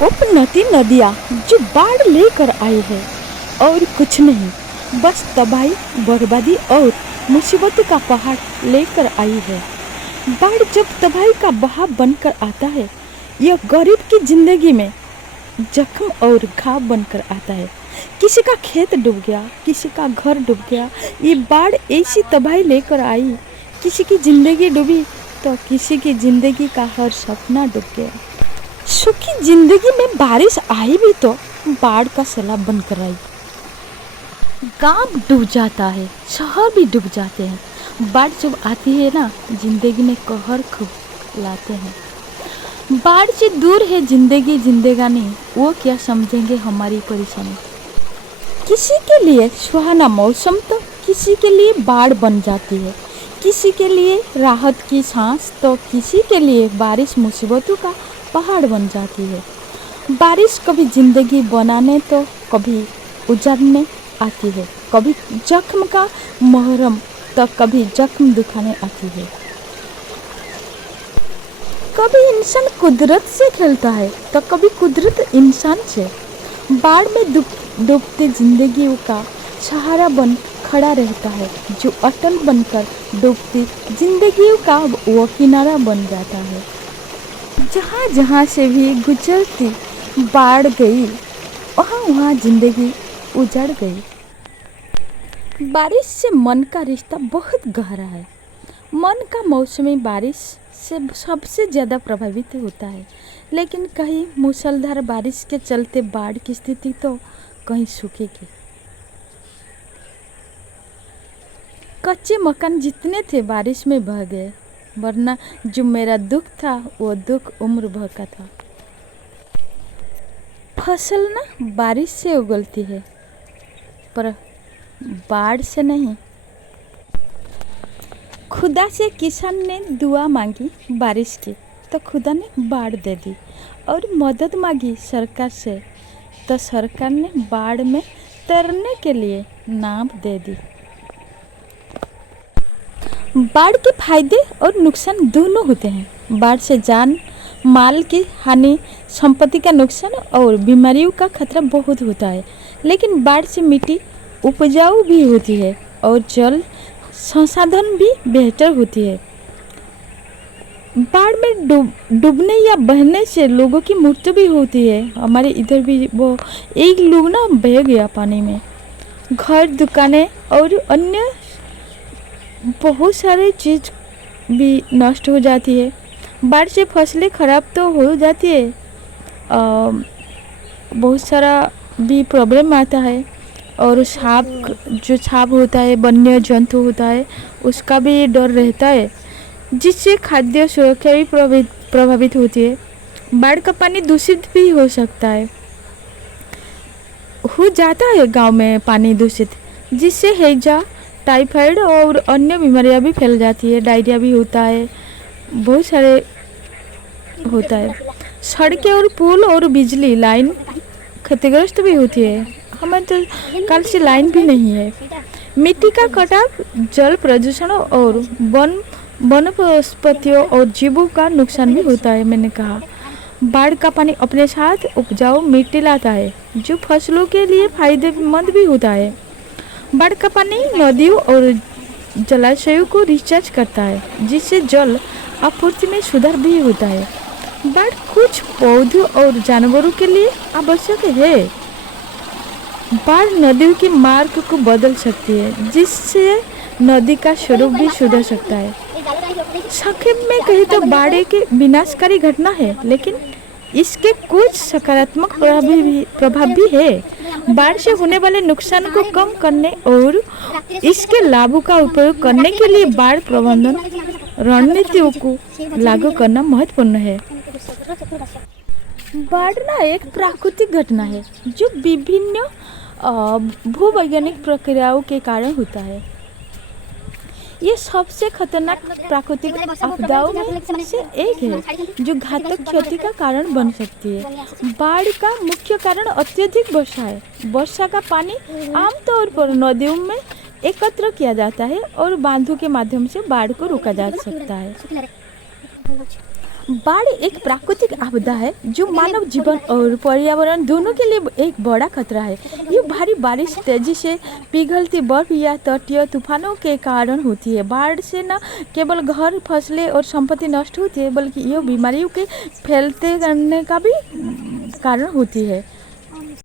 उपनदी नदियाँ जो बाढ़ लेकर आई है और कुछ नहीं, बस तबाही, बर्बादी और मुसीबत का पहाड़ लेकर आई है। बाढ़ जब तबाही का बहाव बनकर आता है, यह गरीब की जिंदगी में जख्म और घाव बनकर आता है। किसी का खेत डूब गया, किसी का घर डूब गया। ये बाढ़ ऐसी तबाही लेकर आई, किसी की जिंदगी डूबी तो किसी की जिंदगी का हर सपना डूब गया। सुखी जिंदगी में बारिश आई भी तो बाढ़ का सैलाब बनकर आई। गांव डूब जाता है, शहर भी डूब जाते हैं। बाढ़ जब आती है ना, जिंदगी में कहर खूब लाते हैं। बाढ़ से दूर है जिंदगी जिंदगानी, वो क्या समझेंगे हमारी परेशानी। किसी के लिए सुहाना मौसम तो किसी के लिए बाढ़ बन जाती है। किसी के लिए राहत की सांस तो किसी के लिए बारिश मुसीबतों का पहाड़ बन जाती है। बारिश कभी जिंदगी बनाने तो कभी उजाड़ने आती है। कभी जख्म का मुहर्रम तो कभी जख्म दिखाने आती है। कभी इंसान कुदरत से खेलता है तो कभी कुदरत इंसान से। बाढ़ में डूबते जिंदगियों का सहारा बन खड़ा रहता है, जो अटल बनकर डूबती जिंदगियों का वो किनारा बन जाता है। जहाँ जहाँ से भी गुजरती बाढ़ गई, वहाँ वहाँ जिंदगी उजड़ गई। बारिश से मन का रिश्ता बहुत गहरा है। मन का मौसमी बारिश से सबसे ज़्यादा प्रभावित होता है, लेकिन कहीं मूसलाधार बारिश के चलते बाढ़ की स्थिति तो कहीं सूखेगी। कच्चे मकान जितने थे बारिश में बह गए, वरना जो मेरा दुख था वो दुख उम्र भर का था। फसल ना बारिश से उगलती है, पर बाढ़ से नहीं। खुदा से किसान ने दुआ मांगी बारिश की, तो खुदा ने बाढ़ दे दी। और मदद मांगी सरकार से, तो सरकार ने बाढ़ में तैरने के लिए नाव दे दी। बाढ़ के फायदे और नुकसान दोनों होते हैं। बाढ़ से जान माल की हानि, संपत्ति का नुकसान और बीमारियों का खतरा बहुत होता है। लेकिन बाढ़ से मिट्टी उपजाऊ भी होती है और जल संसाधन भी बेहतर होती है। बाढ़ में डूबने या बहने से लोगों की मृत्यु भी होती है। हमारे इधर भी वो एक लोग ना बह गया पानी में। घर, दुकानें और अन्य बहुत सारे चीज़ भी नष्ट हो जाती है। बाढ़ से फसलें खराब तो हो जाती है, बहुत सारा भी प्रॉब्लम आता है। और सांप होता है, वन्य जंतु होता है, उसका भी डर रहता है, जिससे खाद्य सुरक्षा भी प्रभावित होती है। बाढ़ का पानी दूषित भी हो सकता है, हो जाता है गांव में पानी दूषित, जिससे हैजा, टाइफाइड और अन्य बीमारियां भी फैल जाती है। डायरिया भी होता है, बहुत सारे होता है। सड़कें और पुल और बिजली लाइन क्षतिग्रस्त भी होती है। हमें तो कल से लाइन भी नहीं है। मिट्टी का कटाव, जल प्रदूषण और वनस्पतियों और जीवों का नुकसान भी होता है। मैंने कहा, बाढ़ का पानी अपने साथ उपजाऊ मिट्टी लाता है, जो फसलों के लिए फायदेमंद भी होता है। बाढ़ का पानी नदियों और जलाशयों को रिचार्ज करता है, जिससे जल आपूर्ति में सुधार भी होता है। बाढ़ कुछ पौधों और जानवरों के लिए आवश्यक है। बाढ़ नदियों की मार्ग को बदल सकती है, जिससे नदी का स्वरूप भी सुधर सकता है। संक्षेप में कहें तो बाढ़ एक विनाशकारी घटना है, लेकिन इसके कुछ सकारात्मक प्रभाव भी है। बाढ़ से होने वाले नुकसान को कम करने और इसके लाभों का उपयोग करने के लिए बाढ़ प्रबंधन रणनीतियों को लागू करना महत्वपूर्ण है। बाढ़ ना एक प्राकृतिक घटना है, जो विभिन्न भूवैज्ञानिक प्रक्रियाओं के कारण होता है। ये सबसे खतरनाक प्राकृतिक आपदाओं में से एक है, जो घातक क्षति का कारण बन सकती है। बाढ़ का मुख्य कारण अत्यधिक वर्षा है। वर्षा का पानी आमतौर पर नदियों में एकत्र किया जाता है और बांधों के माध्यम से बाढ़ को रोका जा सकता है। बाढ़ एक प्राकृतिक आपदा है जो मानव जीवन और पर्यावरण दोनों के लिए एक बड़ा खतरा है। ये भारी बारिश, तेजी से पिघलती बर्फ या तटीय तूफानों के कारण होती है। बाढ़ से न केवल घर, फसलें और संपत्ति नष्ट होती है, बल्कि ये बीमारियों के फैलते करने का भी कारण होती है।